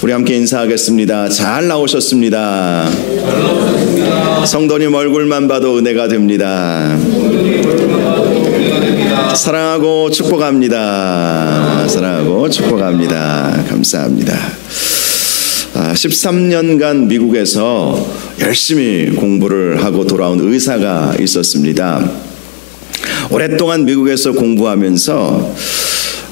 우리 함께 인사하겠습니다. 잘 나오셨습니다. 성도님 얼굴만 봐도 은혜가 됩니다. 사랑하고 축복합니다. 사랑하고 축복합니다. 감사합니다. 13년간 미국에서 열심히 공부를 하고 돌아온 의사가 있었습니다. 오랫동안 미국에서 공부하면서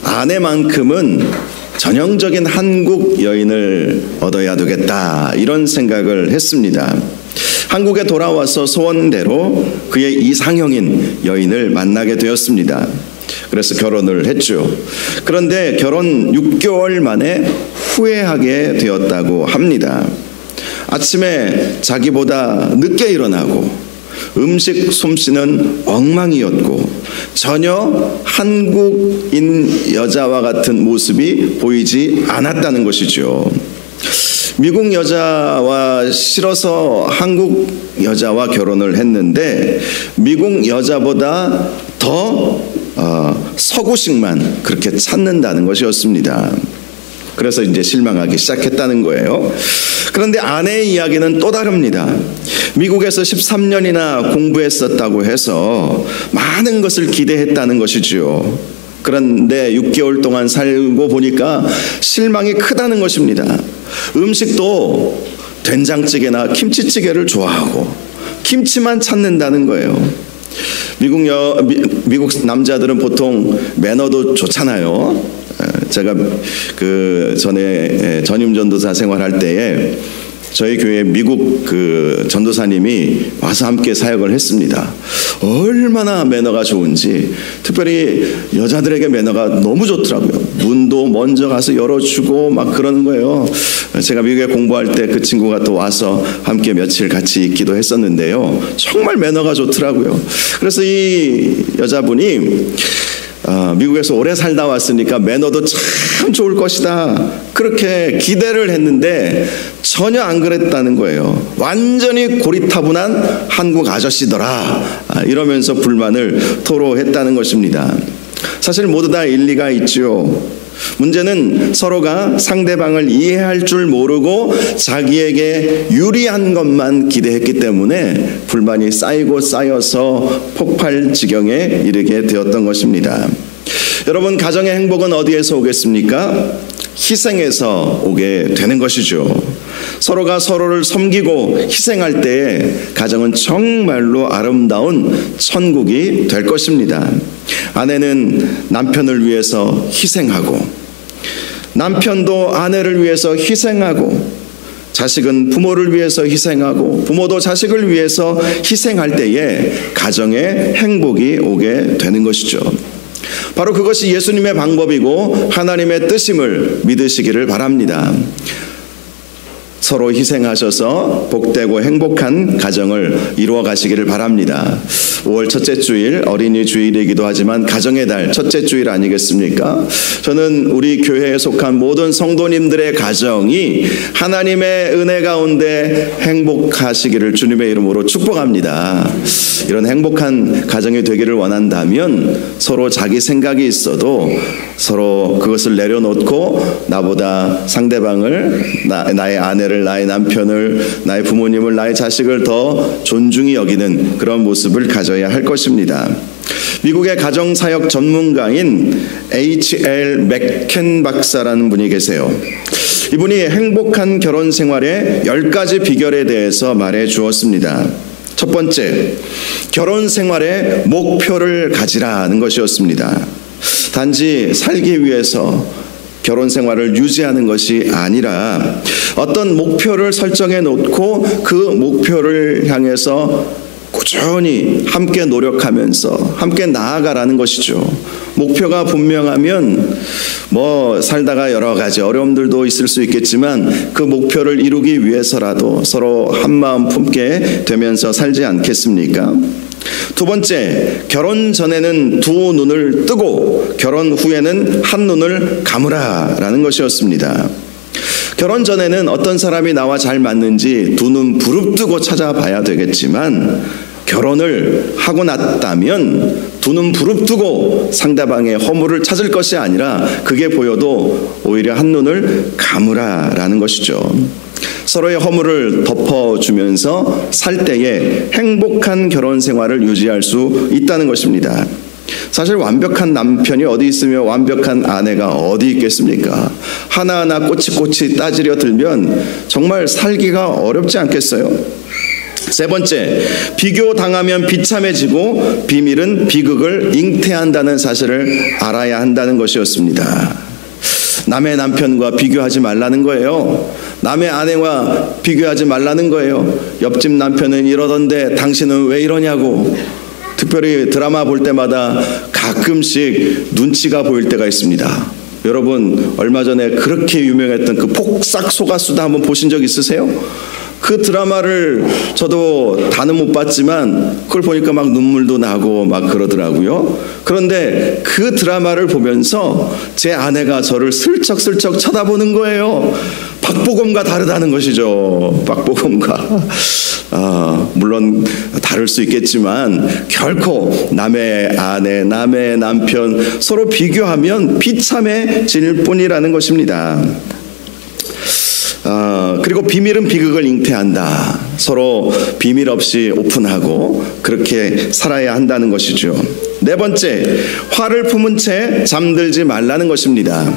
아내만큼은 전형적인 한국 여인을 얻어야 되겠다, 이런 생각을 했습니다. 한국에 돌아와서 소원대로 그의 이상형인 여인을 만나게 되었습니다. 그래서 결혼을 했죠. 그런데 결혼 6개월 만에 후회하게 되었다고 합니다. 아침에 자기보다 늦게 일어나고 음식 솜씨는 엉망이었고 전혀 한국인 여자와 같은 모습이 보이지 않았다는 것이죠. 미국 여자와 싫어서 한국 여자와 결혼을 했는데 미국 여자보다 더 서구식만 그렇게 찾는다는 것이었습니다. 그래서 이제 실망하기 시작했다는 거예요. 그런데 아내의 이야기는 또 다릅니다. 미국에서 13년이나 공부했었다고 해서 많은 것을 기대했다는 것이죠. 그런데 6개월 동안 살고 보니까 실망이 크다는 것입니다. 음식도 된장찌개나 김치찌개를 좋아하고 김치만 찾는다는 거예요. 미국 남자들은 보통 매너도 좋잖아요. 제가 전에 전임 전도사 생활할 때에 저희 교회 미국 전도사님이 와서 함께 사역을 했습니다. 얼마나 매너가 좋은지, 특별히 여자들에게 매너가 너무 좋더라고요. 문도 먼저 가서 열어주고 막 그러는 거예요. 제가 미국에 공부할 때 그 친구가 또 와서 함께 며칠 같이 있기도 했었는데요. 정말 매너가 좋더라고요. 그래서 이 여자분이 미국에서 오래 살다 왔으니까 매너도 참 좋을 것이다, 그렇게 기대를 했는데 전혀 안 그랬다는 거예요. 완전히 고리타분한 한국 아저씨더라, 이러면서 불만을 토로했다는 것입니다. 사실 모두 다 일리가 있죠. 문제는 서로가 상대방을 이해할 줄 모르고 자기에게 유리한 것만 기대했기 때문에 불만이 쌓이고 쌓여서 폭발 지경에 이르게 되었던 것입니다. 여러분, 가정의 행복은 어디에서 오겠습니까? 희생에서 오게 되는 것이죠. 서로가 서로를 섬기고 희생할 때에 가정은 정말로 아름다운 천국이 될 것입니다. 아내는 남편을 위해서 희생하고, 남편도 아내를 위해서 희생하고, 자식은 부모를 위해서 희생하고, 부모도 자식을 위해서 희생할 때에 가정의 행복이 오게 되는 것이죠. 바로 그것이 예수님의 방법이고 하나님의 뜻임을 믿으시기를 바랍니다. 서로 희생하셔서 복되고 행복한 가정을 이루어 가시기를 바랍니다. 5월 첫째 주일 어린이 주일이기도 하지만 가정의 달 첫째 주일 아니겠습니까? 저는 우리 교회에 속한 모든 성도님들의 가정이 하나님의 은혜 가운데 행복하시기를 주님의 이름으로 축복합니다. 이런 행복한 가정이 되기를 원한다면 서로 자기 생각이 있어도 서로 그것을 내려놓고 나보다 상대방을, 나의 아내를, 나의 남편을, 나의 부모님을, 나의 자식을 더 존중히 여기는 그런 모습을 가져야 할 것입니다. 미국의 가정사역 전문가인 H.L. 맥켄 박사라는 분이 계세요. 이분이 행복한 결혼 생활의 10가지 비결에 대해서 말해 주었습니다. 첫 번째, 결혼 생활에 목표를 가지라는 것이었습니다. 단지 살기 위해서 결혼 생활을 유지하는 것이 아니라 어떤 목표를 설정해 놓고 그 목표를 향해서 꾸준히 함께 노력하면서 함께 나아가라는 것이죠. 목표가 분명하면 살다가 여러 가지 어려움들도 있을 수 있겠지만 그 목표를 이루기 위해서라도 서로 한마음 품게 되면서 살지 않겠습니까? 두 번째, 결혼 전에는 두 눈을 뜨고 결혼 후에는 한 눈을 감으라라는 것이었습니다. 결혼 전에는 어떤 사람이 나와 잘 맞는지 두 눈 부릅뜨고 찾아봐야 되겠지만 결혼을 하고 났다면 두 눈 부릅뜨고 상대방의 허물을 찾을 것이 아니라 그게 보여도 오히려 한눈을 감으라라는 것이죠. 서로의 허물을 덮어주면서 살 때에 행복한 결혼 생활을 유지할 수 있다는 것입니다. 사실 완벽한 남편이 어디 있으며 완벽한 아내가 어디 있겠습니까? 하나하나 꼬치꼬치 따지려 들면 정말 살기가 어렵지 않겠어요? 세 번째, 비교당하면 비참해지고 비밀은 비극을 잉태한다는 사실을 알아야 한다는 것이었습니다. 남의 남편과 비교하지 말라는 거예요. 남의 아내와 비교하지 말라는 거예요. 옆집 남편은 이러던데 당신은 왜 이러냐고. 특별히 드라마 볼 때마다 가끔씩 눈치가 보일 때가 있습니다. 여러분, 얼마 전에 그렇게 유명했던 그 폭삭 속았수다 한번 보신 적 있으세요? 그 드라마를 저도 다는 못 봤지만 그걸 보니까 막 눈물도 나고 막 그러더라고요. 그런데 그 드라마를 보면서 제 아내가 저를 슬쩍슬쩍 쳐다보는 거예요. 박보검과 다르다는 것이죠. 박보검과. 물론 다를 수 있겠지만 결코 남의 아내, 남의 남편 서로 비교하면 비참해질 뿐이라는 것입니다. 그리고 비밀은 비극을 잉태한다. 서로 비밀 없이 오픈하고 그렇게 살아야 한다는 것이죠. 네 번째, 화를 품은 채 잠들지 말라는 것입니다.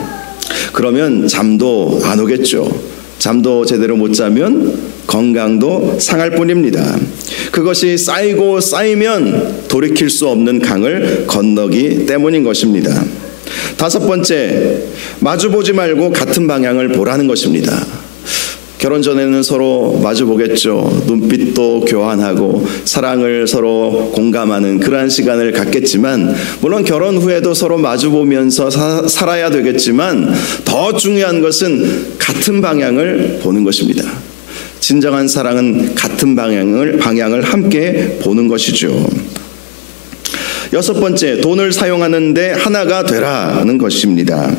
그러면 잠도 안 오겠죠. 잠도 제대로 못 자면 건강도 상할 뿐입니다. 그것이 쌓이고 쌓이면 돌이킬 수 없는 강을 건너기 때문인 것입니다. 다섯 번째, 마주보지 말고 같은 방향을 보라는 것입니다. 결혼 전에는 서로 마주보겠죠. 눈빛도 교환하고 사랑을 서로 공감하는 그러한 시간을 갖겠지만, 물론 결혼 후에도 서로 마주보면서 살아야 되겠지만 더 중요한 것은 같은 방향을 보는 것입니다. 진정한 사랑은 같은 방향을 함께 보는 것이죠. 여섯 번째, 돈을 사용하는데 하나가 되라는 것입니다.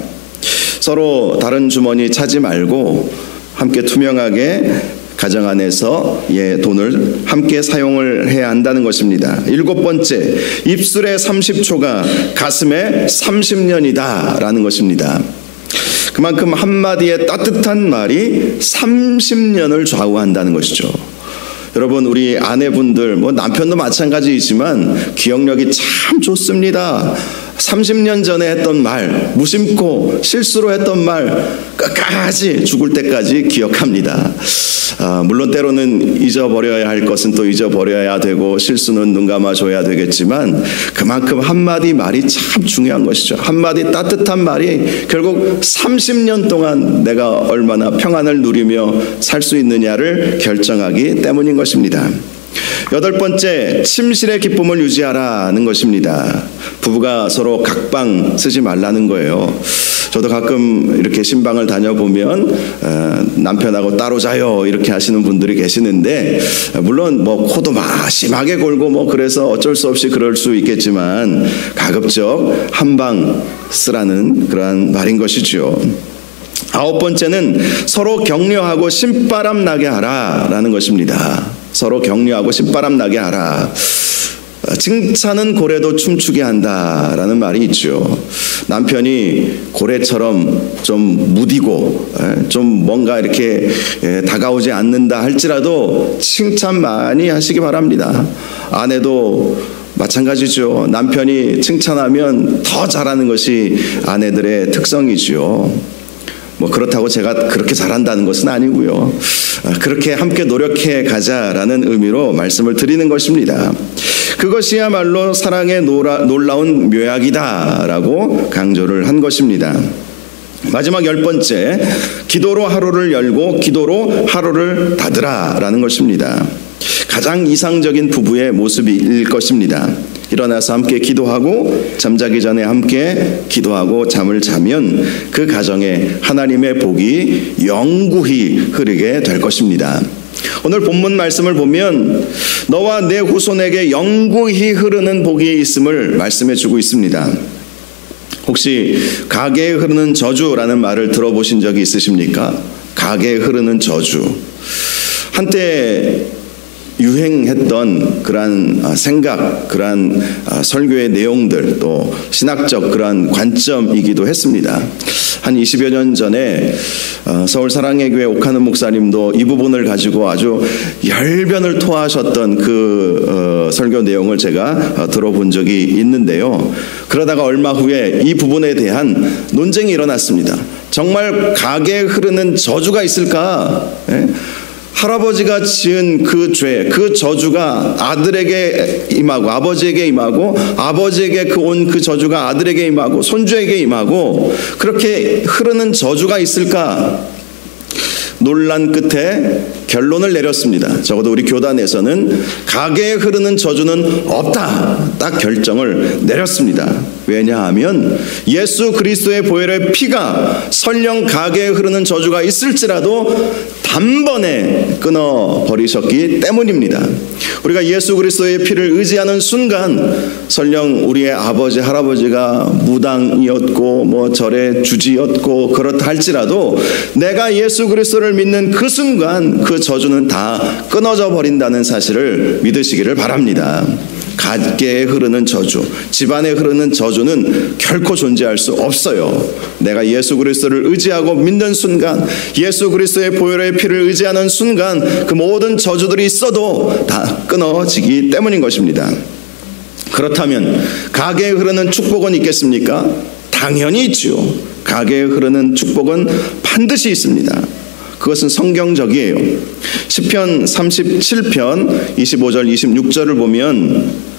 서로 다른 주머니 차지 말고 함께 투명하게 가정 안에서 돈을 함께 사용을 해야 한다는 것입니다. 일곱 번째, 입술의 30초가 가슴의 30년이다 라는 것입니다. 그만큼 한마디의 따뜻한 말이 30년을 좌우한다는 것이죠. 여러분, 우리 아내분들, 남편도 마찬가지이지만 기억력이 참 좋습니다. 30년 전에 했던 말, 무심코 실수로 했던 말 끝까지 죽을 때까지 기억합니다. 물론 때로는 잊어버려야 할 것은 또 잊어버려야 되고 실수는 눈 감아줘야 되겠지만 그만큼 한마디 말이 참 중요한 것이죠. 한마디 따뜻한 말이 결국 30년 동안 내가 얼마나 평안을 누리며 살 수 있느냐를 결정하기 때문인 것입니다. 여덟 번째, 침실의 기쁨을 유지하라는 것입니다. 부부가 서로 각방 쓰지 말라는 거예요. 저도 가끔 이렇게 신방을 다녀보면 남편하고 따로 자요 이렇게 하시는 분들이 계시는데, 물론 코도 심하게 골고 그래서 어쩔 수 없이 그럴 수 있겠지만 가급적 한방 쓰라는 그러한 말인 것이죠. 아홉 번째는 서로 격려하고 신바람 나게 하라라는 것입니다. 서로 격려하고 신바람 나게 하라. 칭찬은 고래도 춤추게 한다라는 말이 있죠. 남편이 고래처럼 좀 무디고 좀 뭔가 이렇게 다가오지 않는다 할지라도 칭찬 많이 하시기 바랍니다. 아내도 마찬가지죠. 남편이 칭찬하면 더 잘하는 것이 아내들의 특성이죠. 그렇다고 제가 그렇게 잘한다는 것은 아니고요. 그렇게 함께 노력해 가자라는 의미로 말씀을 드리는 것입니다. 그것이야말로 사랑의 놀라운 묘약이다라고 강조를 한 것입니다. 마지막 열 번째, 기도로 하루를 열고 기도로 하루를 닫으라라는 것입니다. 가장 이상적인 부부의 모습일 것입니다. 일어나서 함께 기도하고 잠자기 전에 함께 기도하고 잠을 자면 그 가정에 하나님의 복이 영구히 흐르게 될 것입니다. 오늘 본문 말씀을 보면 너와 내 후손에게 영구히 흐르는 복이 있음을 말씀해 주고 있습니다. 혹시 가게에 흐르는 저주라는 말을 들어보신 적이 있으십니까? 가게에 흐르는 저주. 한때 유행했던 그러한 생각, 그러한 설교의 내용들, 또 신학적 그러한 관점이기도 했습니다. 한 20여 년 전에 서울 사랑의 교회 옥하는 목사님도 이 부분을 가지고 아주 열변을 토하셨던 그 설교 내용을 제가 들어본 적이 있는데요. 그러다가 얼마 후에 이 부분에 대한 논쟁이 일어났습니다. 정말 가게에 흐르는 저주가 있을까? 할아버지가 지은 그 죄, 그 저주가 아들에게 임하고 아버지에게 임하고 아버지에게 온 그 저주가 아들에게 임하고 손주에게 임하고 그렇게 흐르는 저주가 있을까? 논란 끝에 결론을 내렸습니다. 적어도 우리 교단에서는 가게에 흐르는 저주는 없다. 딱 결정을 내렸습니다. 왜냐하면 예수 그리스도의 보혈의 피가 설령 가게에 흐르는 저주가 있을지라도 단번에 끊어버리셨기 때문입니다. 우리가 예수 그리스도의 피를 의지하는 순간 설령 우리의 아버지 할아버지가 무당이었고 뭐 절의 주지였고 그렇다 할지라도 내가 예수 그리스도를 믿는 그 순간 그 저주는 다 끊어져 버린다는 사실을 믿으시기를 바랍니다. 가게에 흐르는 저주, 집안에 흐르는 저주는 결코 존재할 수 없어요. 내가 예수 그리스도를 의지하고 믿는 순간, 예수 그리스도의 보혈의 피를 의지하는 순간 그 모든 저주들이 있어도 다 끊어지기 때문인 것입니다. 그렇다면 가게에 흐르는 축복은 있겠습니까? 당연히 있죠. 가게에 흐르는 축복은 반드시 있습니다. 그것은 성경적이에요. 시편 37편 25절 26절을 보면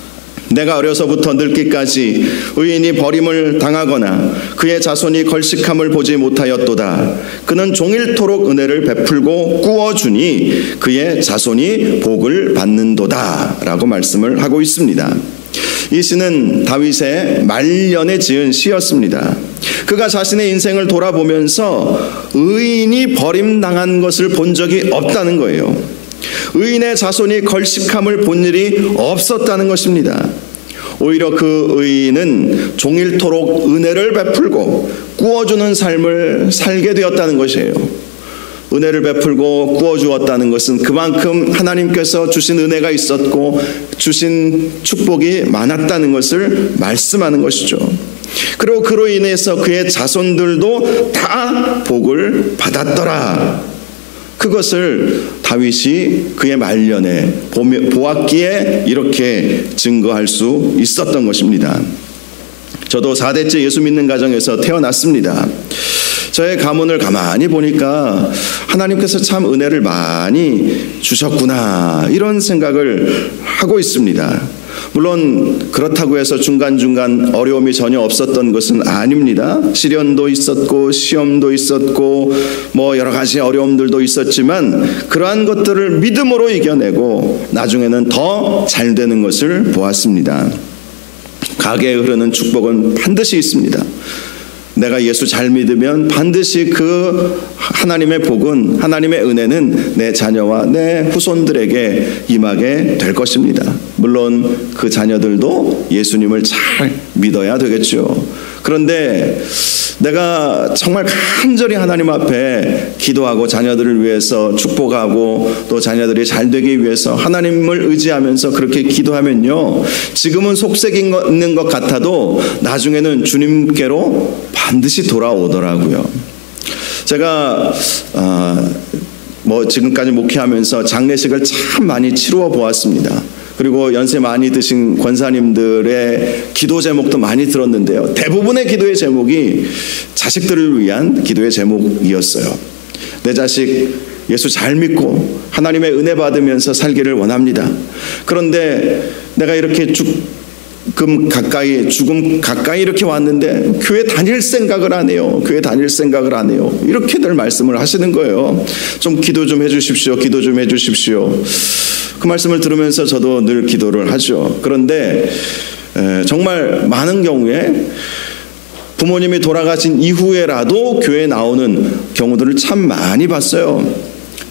내가 어려서부터 늙기까지 의인이 버림을 당하거나 그의 자손이 걸식함을 보지 못하였도다. 그는 종일토록 은혜를 베풀고 꾸어주니 그의 자손이 복을 받는도다 라고 말씀을 하고 있습니다. 이 시는 다윗의 말년에 지은 시였습니다. 그가 자신의 인생을 돌아보면서 의인이 버림당한 것을 본 적이 없다는 거예요. 의인의 자손이 걸식함을 본 일이 없었다는 것입니다. 오히려 그 의인은 종일토록 은혜를 베풀고 꾸어주는 삶을 살게 되었다는 것이에요. 은혜를 베풀고 꾸어주었다는 것은 그만큼 하나님께서 주신 은혜가 있었고 주신 축복이 많았다는 것을 말씀하는 것이죠. 그리고 그로 인해서 그의 자손들도 다 복을 받았더라. 그것을 다윗이 그의 말년에 보았기에 이렇게 증거할 수 있었던 것입니다. 저도 4대째 예수 믿는 가정에서 태어났습니다. 저의 가문을 가만히 보니까 하나님께서 참 은혜를 많이 주셨구나 이런 생각을 하고 있습니다. 물론 그렇다고 해서 중간중간 어려움이 전혀 없었던 것은 아닙니다. 시련도 있었고 시험도 있었고 뭐 여러 가지 어려움들도 있었지만 그러한 것들을 믿음으로 이겨내고 나중에는 더 잘 되는 것을 보았습니다. 가게에 흐르는 축복은 반드시 있습니다. 내가 예수 잘 믿으면 반드시 그 하나님의 복은, 하나님의 은혜는 내 자녀와 내 후손들에게 임하게 될 것입니다. 물론 그 자녀들도 예수님을 잘 믿어야 되겠죠. 그런데 내가 정말 간절히 하나님 앞에 기도하고 자녀들을 위해서 축복하고 또 자녀들이 잘 되기 위해서 하나님을 의지하면서 그렇게 기도하면요, 지금은 속색이 있는 것 같아도 나중에는 주님께로 반드시 돌아오더라고요. 제가 지금까지 목회하면서 장례식을 참 많이 치루어 보았습니다. 그리고 연세 많이 드신 권사님들의 기도 제목도 많이 들었는데요. 대부분의 기도의 제목이 자식들을 위한 기도의 제목이었어요. 내 자식 예수 잘 믿고 하나님의 은혜 받으면서 살기를 원합니다. 그런데 내가 이렇게 죽음 가까이 이렇게 왔는데 교회 다닐 생각을 안 해요. 교회 다닐 생각을 안 해요. 이렇게들 말씀을 하시는 거예요. 좀 기도 좀 해주십시오. 기도 좀 해주십시오. 그 말씀을 들으면서 저도 늘 기도를 하죠. 그런데 정말 많은 경우에 부모님이 돌아가신 이후에라도 교회에 나오는 경우들을 참 많이 봤어요.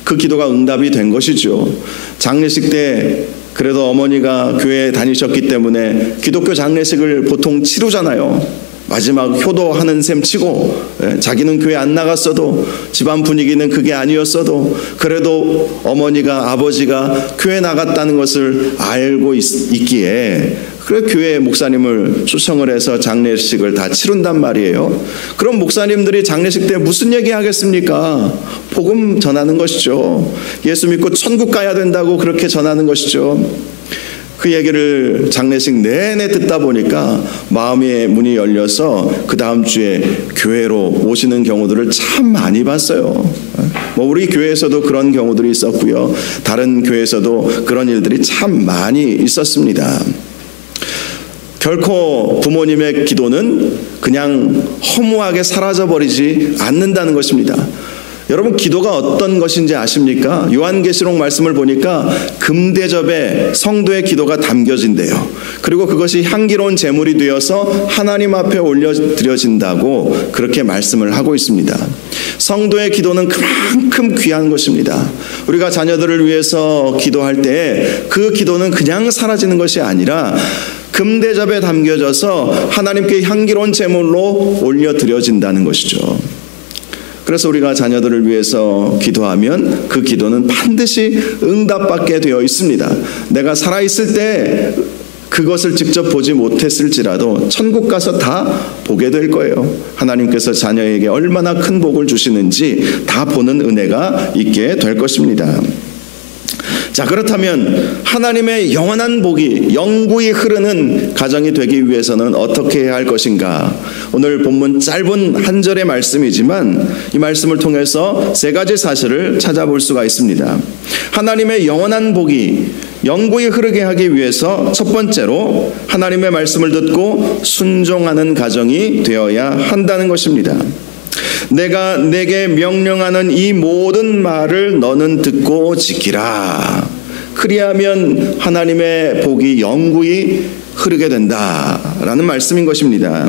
그 기도가 응답이 된 것이죠. 장례식 때 그래도 어머니가 교회에 다니셨기 때문에 기독교 장례식을 보통 치르잖아요. 마지막 효도하는 셈 치고 자기는 교회 안 나갔어도 집안 분위기는 그게 아니었어도 그래도 어머니가 아버지가 교회 나갔다는 것을 알고 있기에 그래 교회 목사님을 초청을 해서 장례식을 다 치른단 말이에요. 그럼 목사님들이 장례식 때 무슨 얘기 하겠습니까? 복음 전하는 것이죠. 예수 믿고 천국 가야 된다고 그렇게 전하는 것이죠. 그 얘기를 장례식 내내 듣다 보니까 마음의 문이 열려서 그 다음 주에 교회로 오시는 경우들을 참 많이 봤어요. 우리 교회에서도 그런 경우들이 있었고요. 다른 교회에서도 그런 일들이 참 많이 있었습니다. 결코 부모님의 기도는 그냥 허무하게 사라져버리지 않는다는 것입니다. 여러분 기도가 어떤 것인지 아십니까? 요한계시록 말씀을 보니까 금대접에 성도의 기도가 담겨진대요. 그리고 그것이 향기로운 제물이 되어서 하나님 앞에 올려드려진다고 그렇게 말씀을 하고 있습니다. 성도의 기도는 그만큼 귀한 것입니다. 우리가 자녀들을 위해서 기도할 때 그 기도는 그냥 사라지는 것이 아니라 금대접에 담겨져서 하나님께 향기로운 제물로 올려드려진다는 것이죠. 그래서 우리가 자녀들을 위해서 기도하면 그 기도는 반드시 응답받게 되어 있습니다. 내가 살아있을 때 그것을 직접 보지 못했을지라도 천국 가서 다 보게 될 거예요. 하나님께서 자녀에게 얼마나 큰 복을 주시는지 다 보는 은혜가 있게 될 것입니다. 자, 그렇다면 하나님의 영원한 복이 영구히 흐르는 가정이 되기 위해서는 어떻게 해야 할 것인가? 오늘 본문 짧은 한 절의 말씀이지만 이 말씀을 통해서 세 가지 사실을 찾아볼 수가 있습니다. 하나님의 영원한 복이 영구히 흐르게 하기 위해서 첫 번째로 하나님의 말씀을 듣고 순종하는 가정이 되어야 한다는 것입니다. 내가 내게 명령하는 이 모든 말을 너는 듣고 지키라. 그리하면 하나님의 복이 영구히 흐르게 된다라는 말씀인 것입니다.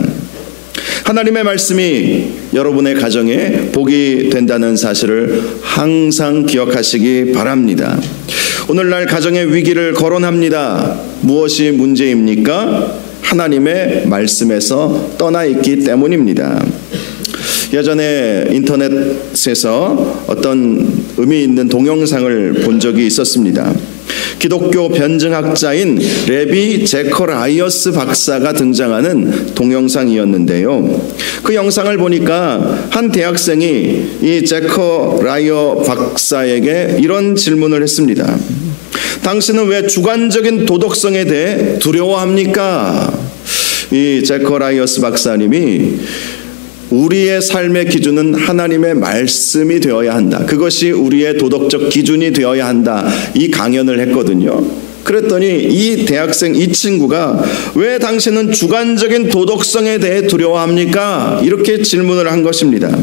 하나님의 말씀이 여러분의 가정에 복이 된다는 사실을 항상 기억하시기 바랍니다. 오늘날 가정의 위기를 거론합니다. 무엇이 문제입니까? 하나님의 말씀에서 떠나 있기 때문입니다. 예전에 인터넷에서 어떤 의미 있는 동영상을 본 적이 있었습니다. 기독교 변증학자인 레비 제커라이어스 박사가 등장하는 동영상이었는데요. 그 영상을 보니까 한 대학생이 이 제커라이어 박사에게 이런 질문을 했습니다. 당신은 왜 주관적인 도덕성에 대해 두려워합니까? 이 제커라이어스 박사님이 우리의 삶의 기준은 하나님의 말씀이 되어야 한다. 그것이 우리의 도덕적 기준이 되어야 한다. 이 강연을 했거든요. 그랬더니 이 대학생 이 친구가 왜 당신은 주관적인 도덕성에 대해 두려워합니까? 이렇게 질문을 한 것입니다.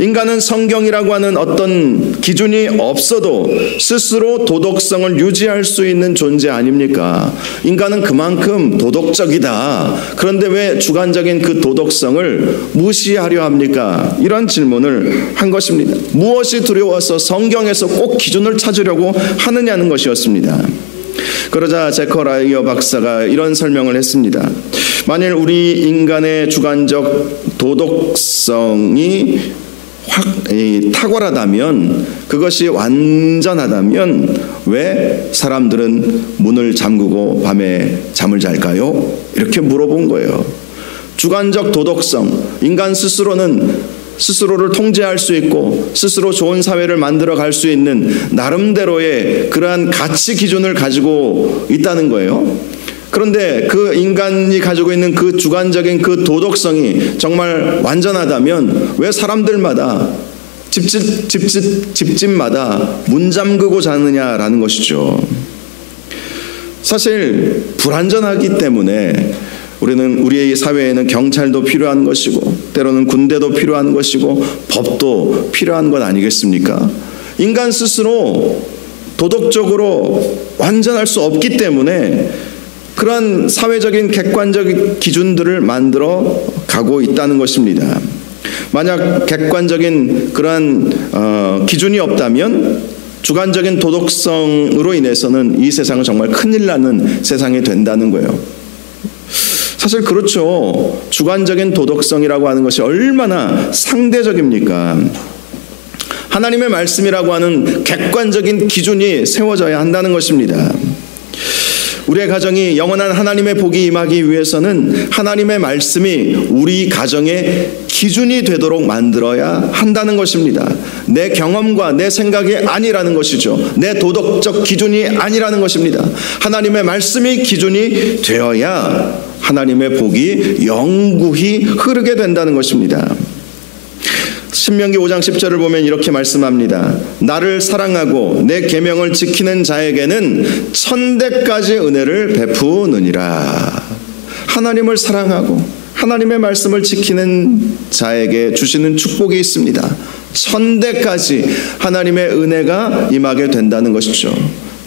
인간은 성경이라고 하는 어떤 기준이 없어도 스스로 도덕성을 유지할 수 있는 존재 아닙니까? 인간은 그만큼 도덕적이다. 그런데 왜 주관적인 그 도덕성을 무시하려 합니까? 이런 질문을 한 것입니다. 무엇이 두려워서 성경에서 꼭 기준을 찾으려고 하느냐는 것이었습니다. 그러자 제커라이어 박사가 이런 설명을 했습니다. 만일 우리 인간의 주관적 도덕성이 탁월하다면, 그것이 완전하다면 왜 사람들은 문을 잠그고 밤에 잠을 잘까요? 이렇게 물어본 거예요. 주관적 도덕성, 인간 스스로를 통제할 수 있고 스스로 좋은 사회를 만들어 갈 수 있는 나름대로의 그러한 가치 기준을 가지고 있다는 거예요. 그런데 그 인간이 가지고 있는 그 주관적인 그 도덕성이 정말 완전하다면 왜 사람들마다 집집마다 문 잠그고 자느냐라는 것이죠. 사실 불안전하기 때문에 우리의 사회에는 경찰도 필요한 것이고 때로는 군대도 필요한 것이고 법도 필요한 것 아니겠습니까? 인간 스스로 도덕적으로 완전할 수 없기 때문에 그러한 사회적인 객관적인 기준들을 만들어 가고 있다는 것입니다. 만약 객관적인 그러한 기준이 없다면 주관적인 도덕성으로 인해서는 이 세상은 정말 큰일 나는 세상이 된다는 거예요. 사실 그렇죠. 주관적인 도덕성이라고 하는 것이 얼마나 상대적입니까? 하나님의 말씀이라고 하는 객관적인 기준이 세워져야 한다는 것입니다. 우리의 가정이 영원한 하나님의 복이 임하기 위해서는 하나님의 말씀이 우리 가정의 기준이 되도록 만들어야 한다는 것입니다. 내 경험과 내 생각이 아니라는 것이죠. 내 도덕적 기준이 아니라는 것입니다. 하나님의 말씀이 기준이 되어야 하나님의 복이 영구히 흐르게 된다는 것입니다. 신명기 5장 10절을 보면 이렇게 말씀합니다. 나를 사랑하고 내 계명을 지키는 자에게는 1000대까지 은혜를 베푸느니라. 하나님을 사랑하고 하나님의 말씀을 지키는 자에게 주시는 축복이 있습니다. 1000대까지 하나님의 은혜가 임하게 된다는 것이죠.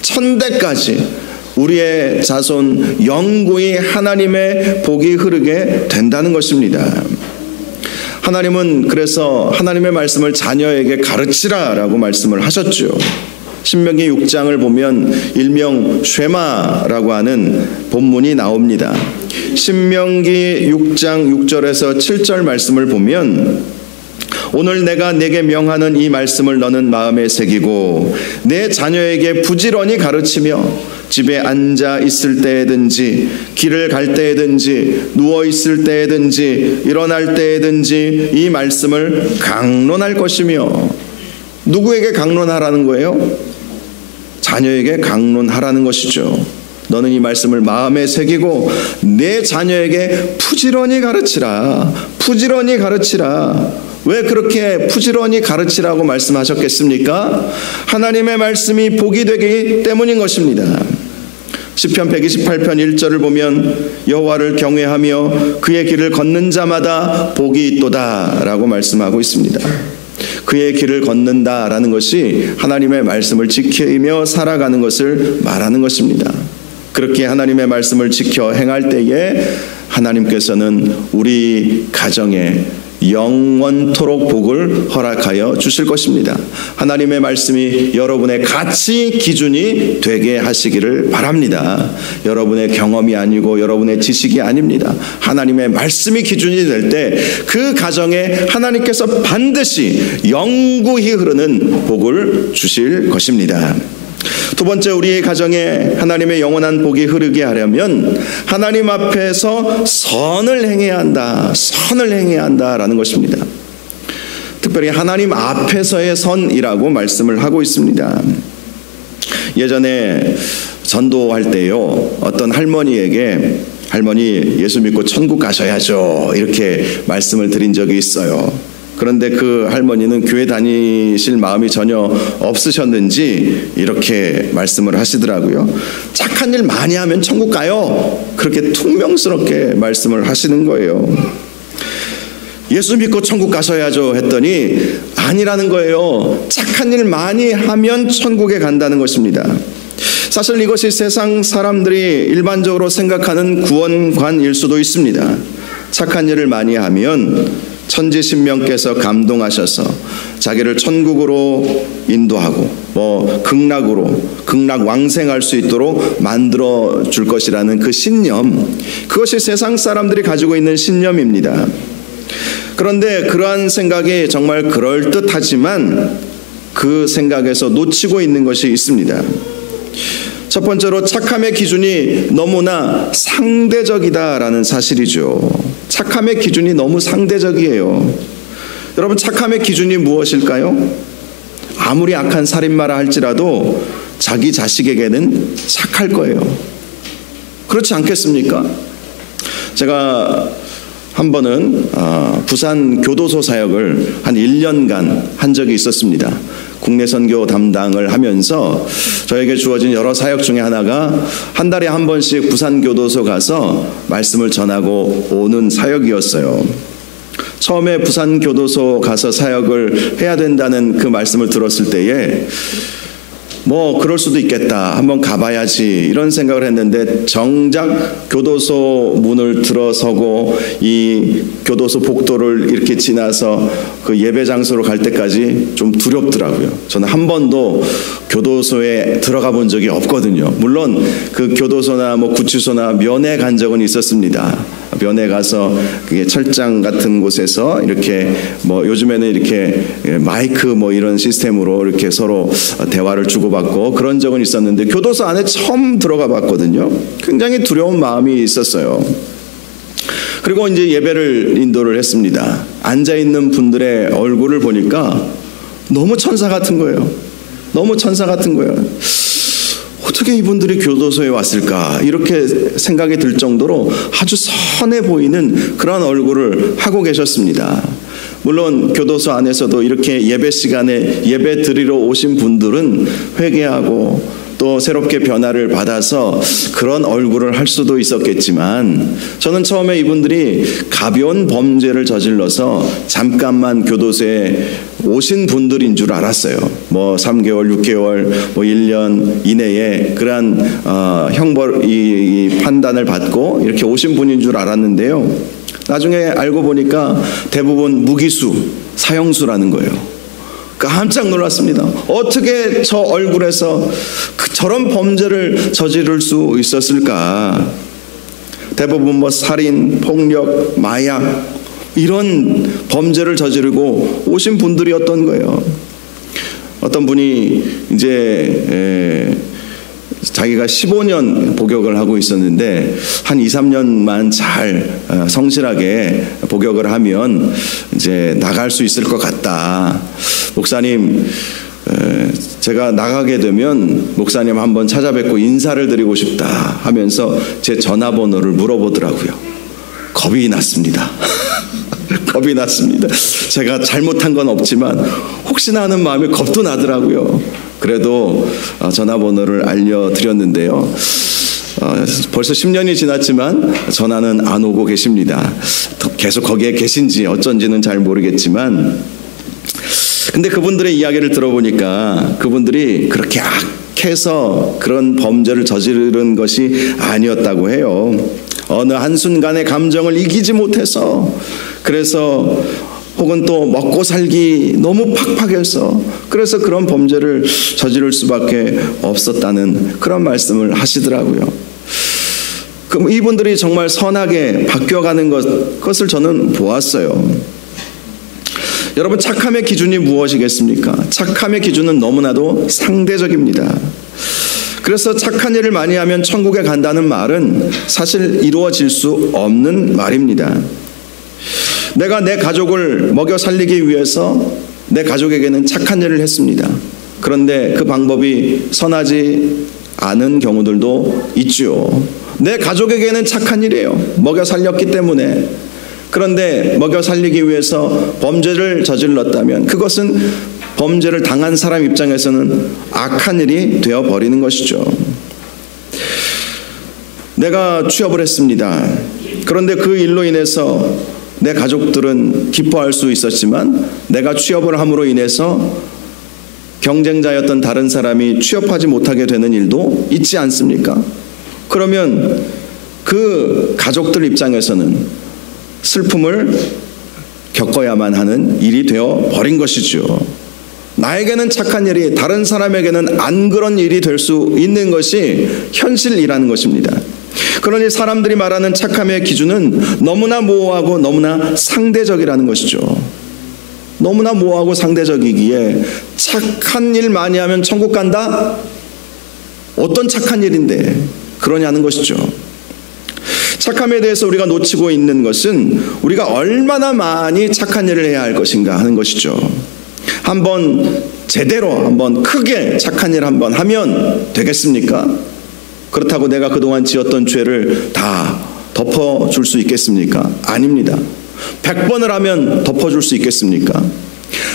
1000대까지 우리의 자손 영구히 하나님의 복이 흐르게 된다는 것입니다. 하나님은 그래서 하나님의 말씀을 자녀에게 가르치라라고 말씀을 하셨죠. 신명기 6장을 보면 일명 쉐마라고 하는 본문이 나옵니다. 신명기 6장 6절에서 7절 말씀을 보면 오늘 내가 내게 명하는 이 말씀을 너는 마음에 새기고 내 자녀에게 부지런히 가르치며 집에 앉아 있을 때에든지 길을 갈 때에든지 누워 있을 때에든지 일어날 때에든지 이 말씀을 강론할 것이며, 누구에게 강론하라는 거예요? 자녀에게 강론하라는 것이죠. 너는 이 말씀을 마음에 새기고 내 자녀에게 부지런히 가르치라. 부지런히 가르치라. 왜 그렇게 부지런히 가르치라고 말씀하셨겠습니까? 하나님의 말씀이 복이 되기 때문인 것입니다. 시편 128편 1절을 보면 여호와를 경외하며 그의 길을 걷는 자마다 복이 있도다 라고 말씀하고 있습니다. 그의 길을 걷는다라는 것이 하나님의 말씀을 지키며 살아가는 것을 말하는 것입니다. 그렇게 하나님의 말씀을 지켜 행할 때에 하나님께서는 우리 가정에 영원토록 복을 허락하여 주실 것입니다. 하나님의 말씀이 여러분의 가치 기준이 되게 하시기를 바랍니다. 여러분의 경험이 아니고 여러분의 지식이 아닙니다. 하나님의 말씀이 기준이 될 때 그 가정에 하나님께서 반드시 영구히 흐르는 복을 주실 것입니다. 두 번째, 우리의 가정에 하나님의 영원한 복이 흐르게 하려면 하나님 앞에서 선을 행해야 한다. 선을 행해야 한다라는 것입니다. 특별히 하나님 앞에서의 선이라고 말씀을 하고 있습니다. 예전에 전도할 때요, 어떤 할머니에게 할머니 예수 믿고 천국 가셔야죠 이렇게 말씀을 드린 적이 있어요. 그런데 그 할머니는 교회 다니실 마음이 전혀 없으셨는지 이렇게 말씀을 하시더라고요. 착한 일 많이 하면 천국 가요. 그렇게 퉁명스럽게 말씀을 하시는 거예요. 예수 믿고 천국 가셔야죠 했더니 아니라는 거예요. 착한 일 많이 하면 천국에 간다는 것입니다. 사실 이것이 세상 사람들이 일반적으로 생각하는 구원관일 수도 있습니다. 착한 일을 많이 하면 천지신명께서 감동하셔서 자기를 천국으로 인도하고 극락 왕생할 수 있도록 만들어 줄 것이라는 그 신념, 그것이 세상 사람들이 가지고 있는 신념입니다. 그런데 그러한 생각이 정말 그럴듯하지만 그 생각에서 놓치고 있는 것이 있습니다. 첫 번째로 착함의 기준이 너무나 상대적이다라는 사실이죠. 착함의 기준이 너무 상대적이에요. 여러분, 착함의 기준이 무엇일까요? 아무리 악한 살인마라 할지라도 자기 자식에게는 착할 거예요. 그렇지 않겠습니까? 제가 한 번은 부산 교도소 사역을 한 1년간 한 적이 있었습니다. 국내 선교 담당을 하면서 저에게 주어진 여러 사역 중에 하나가 한 달에 한 번씩 부산 교도소 가서 말씀을 전하고 오는 사역이었어요. 처음에 부산 교도소 가서 사역을 해야 된다는 그 말씀을 들었을 때에 그럴 수도 있겠다, 한번 가봐야지 이런 생각을 했는데, 정작 교도소 문을 들어서고 이 교도소 복도를 이렇게 지나서 그 예배 장소로 갈 때까지 좀 두렵더라고요. 저는 한 번도 교도소에 들어가 본 적이 없거든요. 물론 그 교도소나 구치소나 면회 간 적은 있었습니다. 면회 가서 그게 철장 같은 곳에서 이렇게 뭐 요즘에는 이렇게 마이크 뭐 이런 시스템으로 이렇게 서로 대화를 주고받고 그런 적은 있었는데 교도소 안에 처음 들어가 봤거든요. 굉장히 두려운 마음이 있었어요. 그리고 이제 예배를 인도를 했습니다. 앉아 있는 분들의 얼굴을 보니까 너무 천사 같은 거예요. 너무 천사 같은 거예요. 어떻게 이분들이 교도소에 왔을까 이렇게 생각이 들 정도로 아주 선해 보이는 그런 얼굴을 하고 계셨습니다. 물론 교도소 안에서도 이렇게 예배 시간에 예배 드리러 오신 분들은 회개하고 또 새롭게 변화를 받아서 그런 얼굴을 할 수도 있었겠지만 저는 처음에 이분들이 가벼운 범죄를 저질러서 잠깐만 교도소에 오신 분들인 줄 알았어요. 뭐 3개월, 6개월, 뭐 1년 이내에 그러한 형벌 이 판단을 받고 이렇게 오신 분인 줄 알았는데요. 나중에 알고 보니까 대부분 무기수, 사형수라는 거예요. 깜짝 놀랐습니다. 어떻게 저 얼굴에서 저런 범죄를 저지를 수 있었을까? 대부분 뭐 살인, 폭력, 마약 이런 범죄를 저지르고 오신 분들이었던 거예요. 어떤 분이 이제 자기가 15년 복역을 하고 있었는데 한 2, 3년만 잘 성실하게 복역을 하면 이제 나갈 수 있을 것 같다. 목사님, 제가 나가게 되면 목사님 한번 찾아뵙고 인사를 드리고 싶다 하면서 제 전화번호를 물어보더라고요. 겁이 났습니다. 겁이 났습니다. 제가 잘못한 건 없지만 혹시나 하는 마음에 겁도 나더라고요. 그래도 전화번호를 알려드렸는데요. 벌써 10년이 지났지만 전화는 안 오고 계십니다. 계속 거기에 계신지 어쩐지는 잘 모르겠지만 근데 그분들의 이야기를 들어보니까 그분들이 그렇게 악해서 그런 범죄를 저지른 것이 아니었다고 해요. 어느 한순간의 감정을 이기지 못해서 그래서 혹은 또 먹고 살기 너무 팍팍해서 그래서 그런 범죄를 저지를 수밖에 없었다는 그런 말씀을 하시더라고요. 그럼 이분들이 정말 선하게 바뀌어가는 것을 저는 보았어요. 여러분, 착함의 기준이 무엇이겠습니까? 착함의 기준은 너무나도 상대적입니다. 그래서 착한 일을 많이 하면 천국에 간다는 말은 사실 이루어질 수 없는 말입니다. 내가 내 가족을 먹여 살리기 위해서 내 가족에게는 착한 일을 했습니다. 그런데 그 방법이 선하지 않은 경우들도 있죠. 내 가족에게는 착한 일이에요. 먹여 살렸기 때문에. 그런데 먹여 살리기 위해서 범죄를 저질렀다면 그것은 범죄를 당한 사람 입장에서는 악한 일이 되어버리는 것이죠. 내가 취업을 했습니다. 그런데 그 일로 인해서 내 가족들은 기뻐할 수 있었지만 내가 취업을 함으로 인해서 경쟁자였던 다른 사람이 취업하지 못하게 되는 일도 있지 않습니까? 그러면 그 가족들 입장에서는 슬픔을 겪어야만 하는 일이 되어 버린 것이죠. 나에게는 착한 일이 다른 사람에게는 안 그런 일이 될 수 있는 것이 현실이라는 것입니다. 그러니 사람들이 말하는 착함의 기준은 너무나 모호하고 너무나 상대적이라는 것이죠. 너무나 모호하고 상대적이기에 착한 일 많이 하면 천국 간다? 어떤 착한 일인데 그러냐는 것이죠. 착함에 대해서 우리가 놓치고 있는 것은 우리가 얼마나 많이 착한 일을 해야 할 것인가 하는 것이죠. 한번 제대로 한번 크게 착한 일 한번 하면 되겠습니까? 그렇다고 내가 그동안 지었던 죄를 다 덮어줄 수 있겠습니까? 아닙니다. 100번을 하면 덮어줄 수 있겠습니까?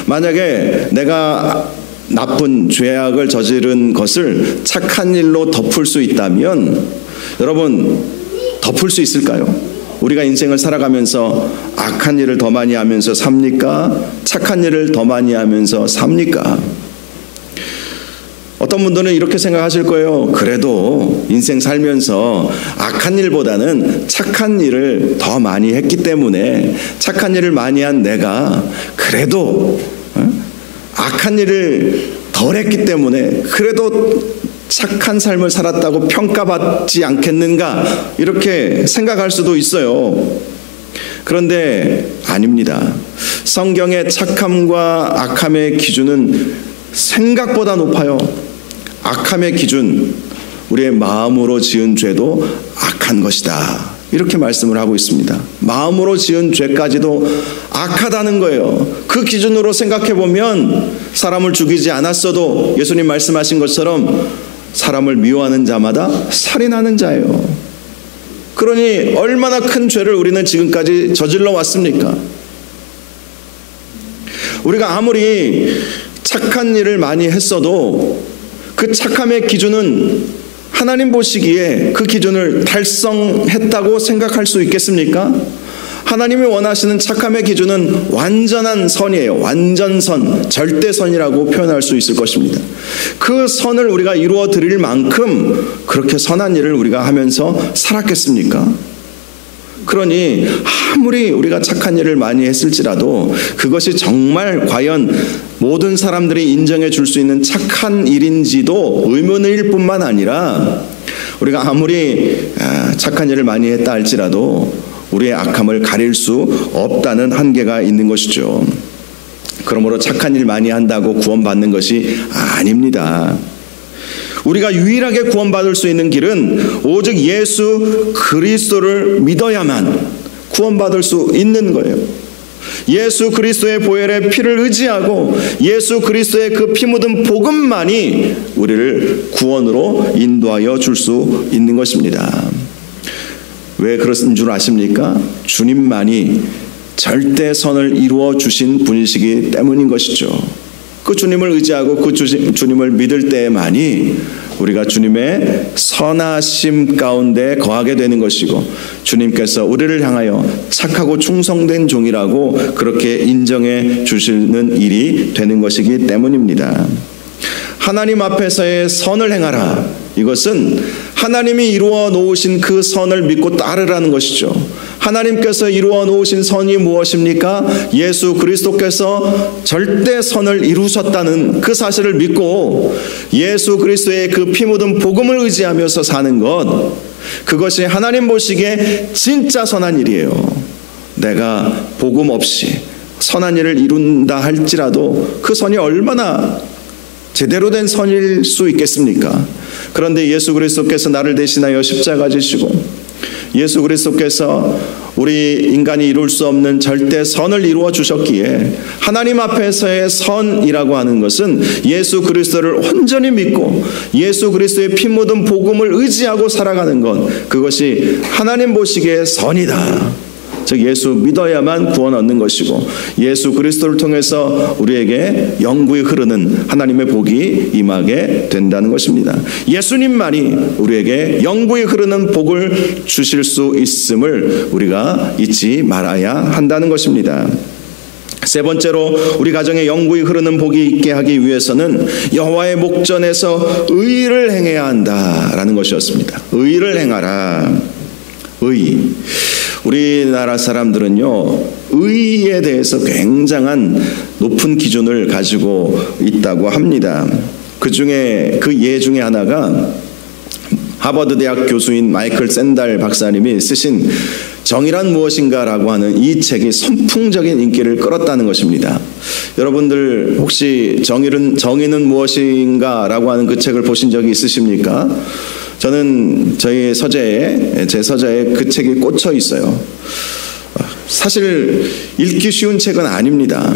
만약에 내가 나쁜 죄악을 저지른 것을 착한 일로 덮을 수 있다면 여러분 덮을 수 있을까요? 우리가 인생을 살아가면서 악한 일을 더 많이 하면서 삽니까? 착한 일을 더 많이 하면서 삽니까? 어떤 분들은 이렇게 생각하실 거예요. 그래도 인생 살면서 악한 일보다는 착한 일을 더 많이 했기 때문에 착한 일을 많이 한 내가 그래도 악한 일을 덜 했기 때문에 그래도 착한 삶을 살았다고 평가받지 않겠는가 이렇게 생각할 수도 있어요. 그런데 아닙니다. 성경의 착함과 악함의 기준은 생각보다 높아요. 악함의 기준, 우리의 마음으로 지은 죄도 악한 것이다, 이렇게 말씀을 하고 있습니다. 마음으로 지은 죄까지도 악하다는 거예요. 그 기준으로 생각해 보면 사람을 죽이지 않았어도 예수님 말씀하신 것처럼 사람을 미워하는 자마다 살인하는 자예요. 그러니 얼마나 큰 죄를 우리는 지금까지 저질러 왔습니까? 우리가 아무리 착한 일을 많이 했어도 그 착함의 기준은 하나님 보시기에 그 기준을 달성했다고 생각할 수 있겠습니까? 하나님이 원하시는 착함의 기준은 완전한 선이에요. 완전선, 절대선이라고 표현할 수 있을 것입니다. 그 선을 우리가 이루어 드릴 만큼 그렇게 선한 일을 우리가 하면서 살았겠습니까? 그러니 아무리 우리가 착한 일을 많이 했을지라도 그것이 정말 과연 모든 사람들이 인정해 줄 수 있는 착한 일인지도 의문일 뿐만 아니라 우리가 아무리 착한 일을 많이 했다 할지라도 우리의 악함을 가릴 수 없다는 한계가 있는 것이죠. 그러므로 착한 일 많이 한다고 구원받는 것이 아닙니다. 우리가 유일하게 구원받을 수 있는 길은 오직 예수 그리스도를 믿어야만 구원받을 수 있는 거예요. 예수 그리스도의 보혈의 피를 의지하고 예수 그리스도의 그 피 묻은 복음만이 우리를 구원으로 인도하여 줄 수 있는 것입니다. 왜 그런 줄 아십니까? 주님만이 절대선을 이루어 주신 분이시기 때문인 것이죠. 그 주님을 의지하고 그 주님을 믿을 때만이 우리가 주님의 선하심 가운데 거하게 되는 것이고 주님께서 우리를 향하여 착하고 충성된 종이라고 그렇게 인정해 주시는 일이 되는 것이기 때문입니다. 하나님 앞에서의 선을 행하라. 이것은 하나님이 이루어 놓으신 그 선을 믿고 따르라는 것이죠. 하나님께서 이루어 놓으신 선이 무엇입니까? 예수 그리스도께서 절대 선을 이루셨다는 그 사실을 믿고 예수 그리스도의 그 피 묻은 복음을 의지하면서 사는 것, 그것이 하나님 보시기에 진짜 선한 일이에요. 내가 복음 없이 선한 일을 이룬다 할지라도 그 선이 얼마나 제대로 된 선일 수 있겠습니까? 그런데 예수 그리스도께서 나를 대신하여 십자가 지시고 예수 그리스도께서 우리 인간이 이룰 수 없는 절대 선을 이루어 주셨기에 하나님 앞에서의 선이라고 하는 것은 예수 그리스도를 온전히 믿고 예수 그리스도의 피 묻은 복음을 의지하고 살아가는 것, 그것이 하나님 보시기에 선이다. 즉 예수 믿어야만 구원 얻는 것이고 예수 그리스도를 통해서 우리에게 영구히 흐르는 하나님의 복이 임하게 된다는 것입니다. 예수님만이 우리에게 영구히 흐르는 복을 주실 수 있음을 우리가 잊지 말아야 한다는 것입니다. 세 번째로 우리 가정에 영구히 흐르는 복이 있게 하기 위해서는 여호와의 목전에서 의를 행해야 한다라는 것이었습니다. 의를 행하라. 의. 우리나라 사람들은요, 의에 대해서 굉장한 높은 기준을 가지고 있다고 합니다. 그 중에 그 예 중에 하나가 하버드 대학 교수인 마이클 샌달 박사님이 쓰신 정의란 무엇인가라고 하는 이 책이 선풍적인 인기를 끌었다는 것입니다. 여러분들 혹시 정의는 무엇인가라고 하는 그 책을 보신 적이 있으십니까? 저는 제 서재에 그 책이 꽂혀 있어요. 사실 읽기 쉬운 책은 아닙니다.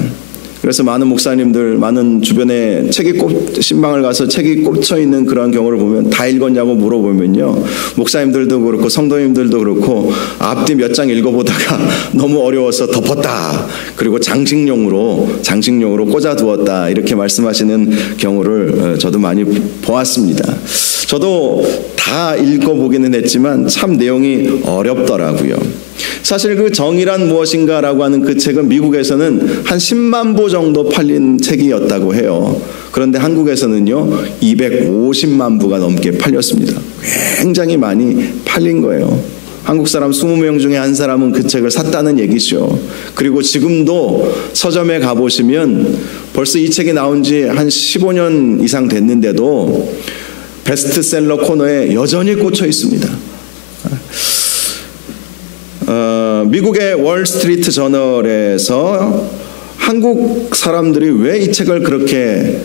그래서 많은 목사님들, 많은 주변에 신방을 가서 책이 꽂혀 있는 그런 경우를 보면 다 읽었냐고 물어보면요, 목사님들도 그렇고 성도님들도 그렇고 앞뒤 몇 장 읽어보다가 너무 어려워서 덮었다, 그리고 장식용으로 꽂아두었다, 이렇게 말씀하시는 경우를 저도 많이 보았습니다. 저도 다 읽어보기는 했지만 참 내용이 어렵더라고요. 사실 그 정의란 무엇인가라고 하는 그 책은 미국에서는 한 10만 부 정도 팔린 책이었다고 해요. 그런데 한국에서는요 250만 부가 넘게 팔렸습니다. 굉장히 많이 팔린 거예요. 한국 사람 20명 중에 한 사람은 그 책을 샀다는 얘기죠. 그리고 지금도 서점에 가보시면 벌써 이 책이 나온 지 한 15년 이상 됐는데도 베스트셀러 코너에 여전히 꽂혀 있습니다. 미국의 월스트리트 저널에서 한국 사람들이 왜 이 책을 그렇게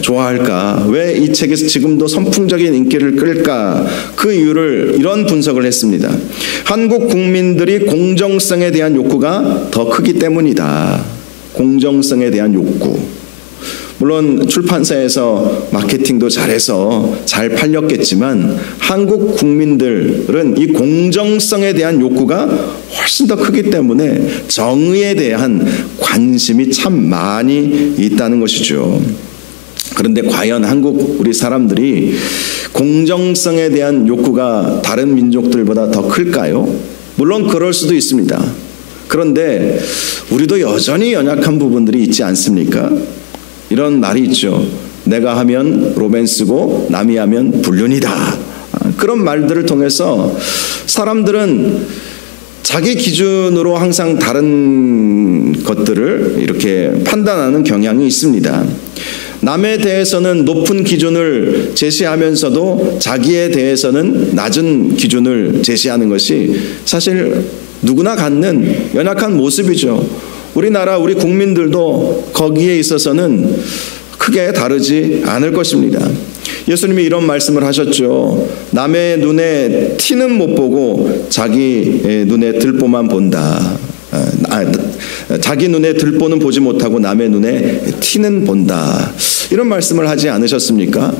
좋아할까? 왜 이 책이 지금도 선풍적인 인기를 끌까? 그 이유를 이런 분석을 했습니다. 한국 국민들이 공정성에 대한 욕구가 더 크기 때문이다. 공정성에 대한 욕구. 물론 출판사에서 마케팅도 잘해서 잘 팔렸겠지만 한국 국민들은 이 공정성에 대한 욕구가 훨씬 더 크기 때문에 정의에 대한 관심이 참 많이 있다는 것이죠. 그런데 과연 한국 우리 사람들이 공정성에 대한 욕구가 다른 민족들보다 더 클까요? 물론 그럴 수도 있습니다. 그런데 우리도 여전히 연약한 부분들이 있지 않습니까? 이런 말이 있죠. 내가 하면 로맨스고 남이 하면 불륜이다. 그런 말들을 통해서 사람들은 자기 기준으로 항상 다른 것들을 이렇게 판단하는 경향이 있습니다. 남에 대해서는 높은 기준을 제시하면서도 자기에 대해서는 낮은 기준을 제시하는 것이 사실 누구나 갖는 연약한 모습이죠. 우리나라 우리 국민들도 거기에 있어서는 크게 다르지 않을 것입니다. 예수님이 이런 말씀을 하셨죠. 남의 눈에 티는 못 보고 자기 눈에 들보만 본다. 자기 눈에 들보는 보지 못하고 남의 눈에 티는 본다. 이런 말씀을 하지 않으셨습니까?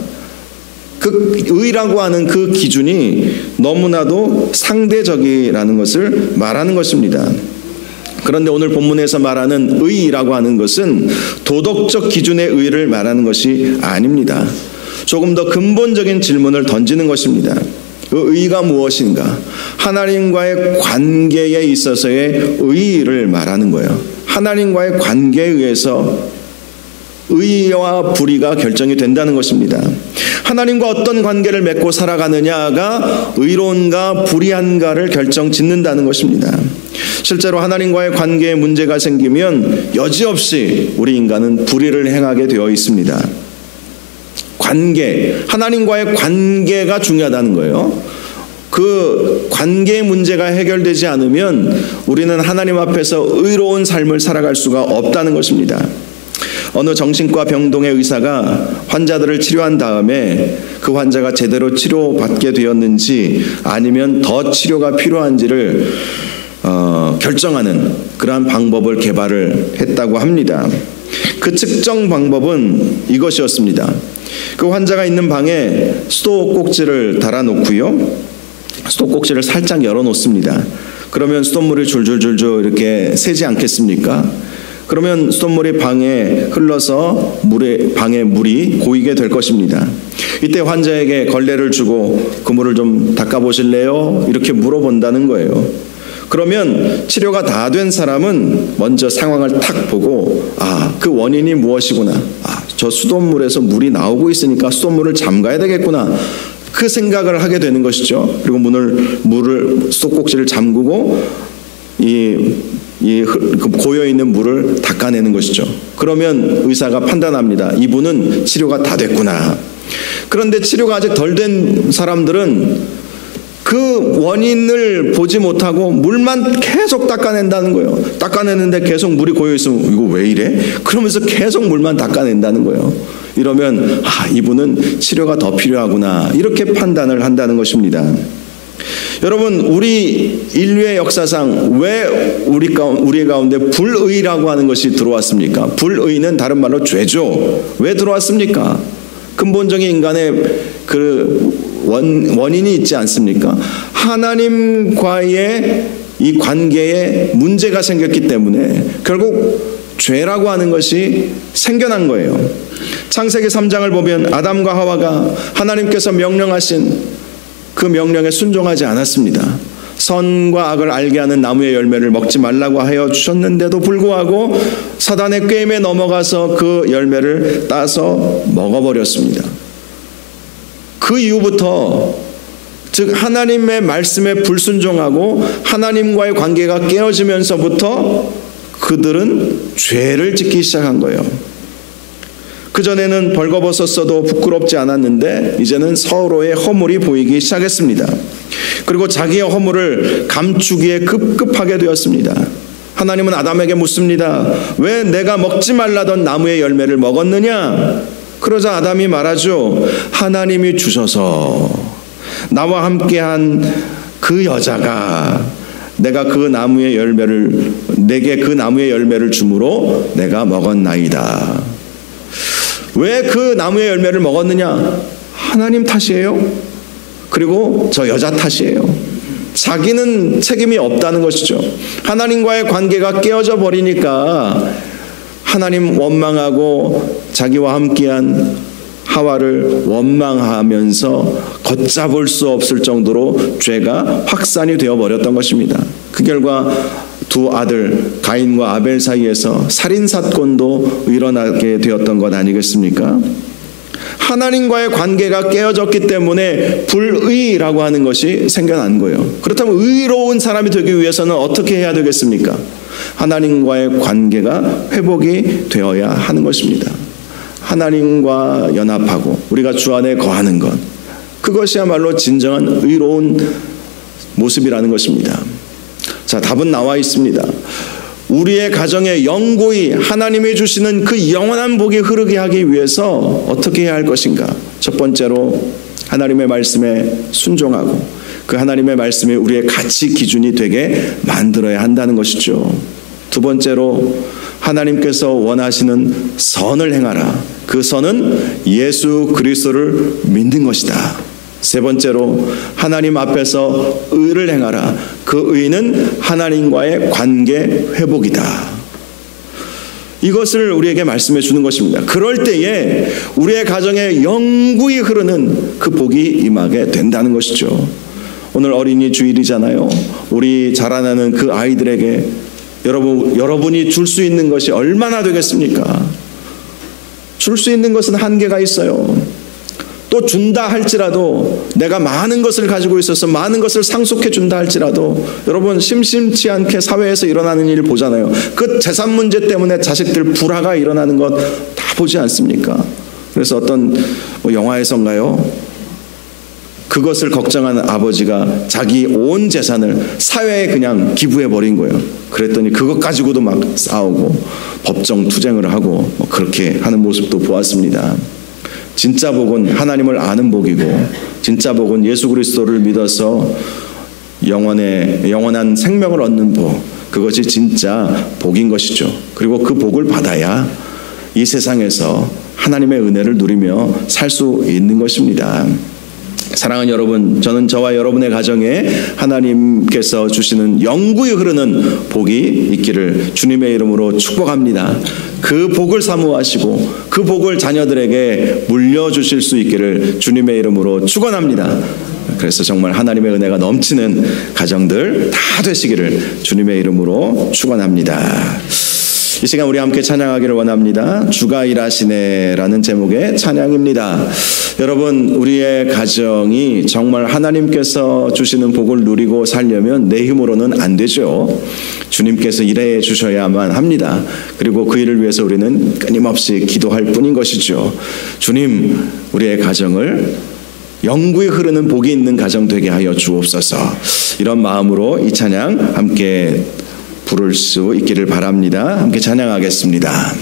그 의라고 하는 그 기준이 너무나도 상대적이라는 것을 말하는 것입니다. 그런데 오늘 본문에서 말하는 의라고 하는 것은 도덕적 기준의 의를 말하는 것이 아닙니다. 조금 더 근본적인 질문을 던지는 것입니다. 그 의가 무엇인가? 하나님과의 관계에 있어서의 의를 말하는 거예요. 하나님과의 관계에 의해서 의와 불의가 결정이 된다는 것입니다. 하나님과 어떤 관계를 맺고 살아가느냐가 의로운가 불의한가를 결정짓는다는 것입니다. 실제로 하나님과의 관계에 문제가 생기면 여지없이 우리 인간은 불의를 행하게 되어 있습니다. 관계, 하나님과의 관계가 중요하다는 거예요. 그 관계의 문제가 해결되지 않으면 우리는 하나님 앞에서 의로운 삶을 살아갈 수가 없다는 것입니다. 어느 정신과 병동의 의사가 환자들을 치료한 다음에 그 환자가 제대로 치료받게 되었는지 아니면 더 치료가 필요한지를 결정하는 그러한 방법을 개발을 했다고 합니다. 그 측정 방법은 이것이었습니다. 그 환자가 있는 방에 수도꼭지를 달아놓고요. 수도꼭지를 살짝 열어놓습니다. 그러면 수돗물이 줄줄줄줄 이렇게 새지 않겠습니까? 그러면 수돗물이 방에 흘러서 방에 물이 고이게 될 것입니다. 이때 환자에게 걸레를 주고 그 물을 좀 닦아보실래요? 이렇게 물어본다는 거예요. 그러면 치료가 다 된 사람은 먼저 상황을 탁 보고 그 원인이 무엇이구나. 저 수돗물에서 물이 나오고 있으니까 수돗물을 잠가야 되겠구나. 그 생각을 하게 되는 것이죠. 그리고 물을 수도꼭지를 잠그고 고여있는 물을 닦아내는 것이죠. 그러면 의사가 판단합니다. 이분은 치료가 다 됐구나. 그런데 치료가 아직 덜 된 사람들은 그 원인을 보지 못하고 물만 계속 닦아낸다는 거예요. 닦아내는데 계속 물이 고여있으면 이거 왜 이래? 그러면서 계속 물만 닦아낸다는 거예요. 이러면 이분은 치료가 더 필요하구나. 이렇게 판단을 한다는 것입니다. 여러분, 우리 인류의 역사상 왜 우리 가운데 불의라고 하는 것이 들어왔습니까? 불의는 다른 말로 죄죠. 왜 들어왔습니까? 근본적인 인간의 그 원인이 있지 않습니까? 하나님과의 이 관계에 문제가 생겼기 때문에 결국 죄라고 하는 것이 생겨난 거예요. 창세기 3장을 보면 아담과 하와가 하나님께서 명령하신 그 명령에 순종하지 않았습니다. 선과 악을 알게 하는 나무의 열매를 먹지 말라고 하여 주셨는데도 불구하고 사단의 꾀임에 넘어가서 그 열매를 따서 먹어버렸습니다. 그 이후부터 즉 하나님의 말씀에 불순종하고 하나님과의 관계가 깨어지면서부터 그들은 죄를 짓기 시작한 거예요. 그전에는 벌거벗었어도 부끄럽지 않았는데 이제는 서로의 허물이 보이기 시작했습니다. 그리고 자기의 허물을 감추기에 급급하게 되었습니다. 하나님은 아담에게 묻습니다. 왜 내가 먹지 말라던 나무의 열매를 먹었느냐? 그러자 아담이 말하죠. 하나님이 주셔서 나와 함께한 그 여자가 내게 그 나무의 열매를 주므로 내가 먹었나이다. 왜 그 나무의 열매를 먹었느냐? 하나님 탓이에요. 그리고 저 여자 탓이에요. 자기는 책임이 없다는 것이죠. 하나님과의 관계가 깨어져 버리니까 하나님 원망하고 자기와 함께한 하와를 원망하면서 걷잡을 수 없을 정도로 죄가 확산이 되어버렸던 것입니다. 그 결과 두 아들 가인과 아벨 사이에서 살인사건도 일어나게 되었던 것 아니겠습니까? 하나님과의 관계가 깨어졌기 때문에 불의라고 하는 것이 생겨난 거예요. 그렇다면 의로운 사람이 되기 위해서는 어떻게 해야 되겠습니까? 하나님과의 관계가 회복이 되어야 하는 것입니다. 하나님과 연합하고 우리가 주 안에 거하는 것, 그것이야말로 진정한 의로운 모습이라는 것입니다. 자, 답은 나와 있습니다. 우리의 가정에 영구히 하나님이 주시는 그 영원한 복이 흐르게 하기 위해서 어떻게 해야 할 것인가? 첫 번째로 하나님의 말씀에 순종하고 그 하나님의 말씀이 우리의 가치 기준이 되게 만들어야 한다는 것이죠. 두 번째로 하나님께서 원하시는 선을 행하라. 그 선은 예수 그리스도를 믿는 것이다. 세 번째로 하나님 앞에서 의를 행하라. 그 의는 하나님과의 관계 회복이다. 이것을 우리에게 말씀해 주는 것입니다. 그럴 때에 우리의 가정에 영구히 흐르는 그 복이 임하게 된다는 것이죠. 오늘 어린이 주일이잖아요. 우리 자라나는 그 아이들에게 여러분이 줄 수 있는 것이 얼마나 되겠습니까? 줄 수 있는 것은 한계가 있어요. 또 준다 할지라도 내가 많은 것을 가지고 있어서 많은 것을 상속해 준다 할지라도 여러분 심심치 않게 사회에서 일어나는 일 보잖아요. 그 재산 문제 때문에 자식들 불화가 일어나는 것 다 보지 않습니까? 그래서 어떤 영화에서인가요? 그것을 걱정하는 아버지가 자기 온 재산을 사회에 그냥 기부해버린 거예요. 그랬더니 그것 가지고도 막 싸우고 법정 투쟁을 하고 그렇게 하는 모습도 보았습니다. 진짜 복은 하나님을 아는 복이고 진짜 복은 예수 그리스도를 믿어서 영원한 생명을 얻는 복, 그것이 진짜 복인 것이죠. 그리고 그 복을 받아야 이 세상에서 하나님의 은혜를 누리며 살 수 있는 것입니다. 사랑하는 여러분, 저는 저와 여러분의 가정에 하나님께서 주시는 영구히 흐르는 복이 있기를 주님의 이름으로 축복합니다. 그 복을 사모하시고 그 복을 자녀들에게 물려주실 수 있기를 주님의 이름으로 축원합니다. 그래서 정말 하나님의 은혜가 넘치는 가정들 다 되시기를 주님의 이름으로 축원합니다. 이 시간 우리 함께 찬양하기를 원합니다. 주가 일하시네라는 제목의 찬양입니다. 여러분, 우리의 가정이 정말 하나님께서 주시는 복을 누리고 살려면 내 힘으로는 안 되죠. 주님께서 일해 주셔야만 합니다. 그리고 그 일을 위해서 우리는 끊임없이 기도할 뿐인 것이죠. 주님, 우리의 가정을 영구히 흐르는 복이 있는 가정 되게 하여 주옵소서. 이런 마음으로 이 찬양 함께 부를 수 있기를 바랍니다. 함께 찬양하겠습니다.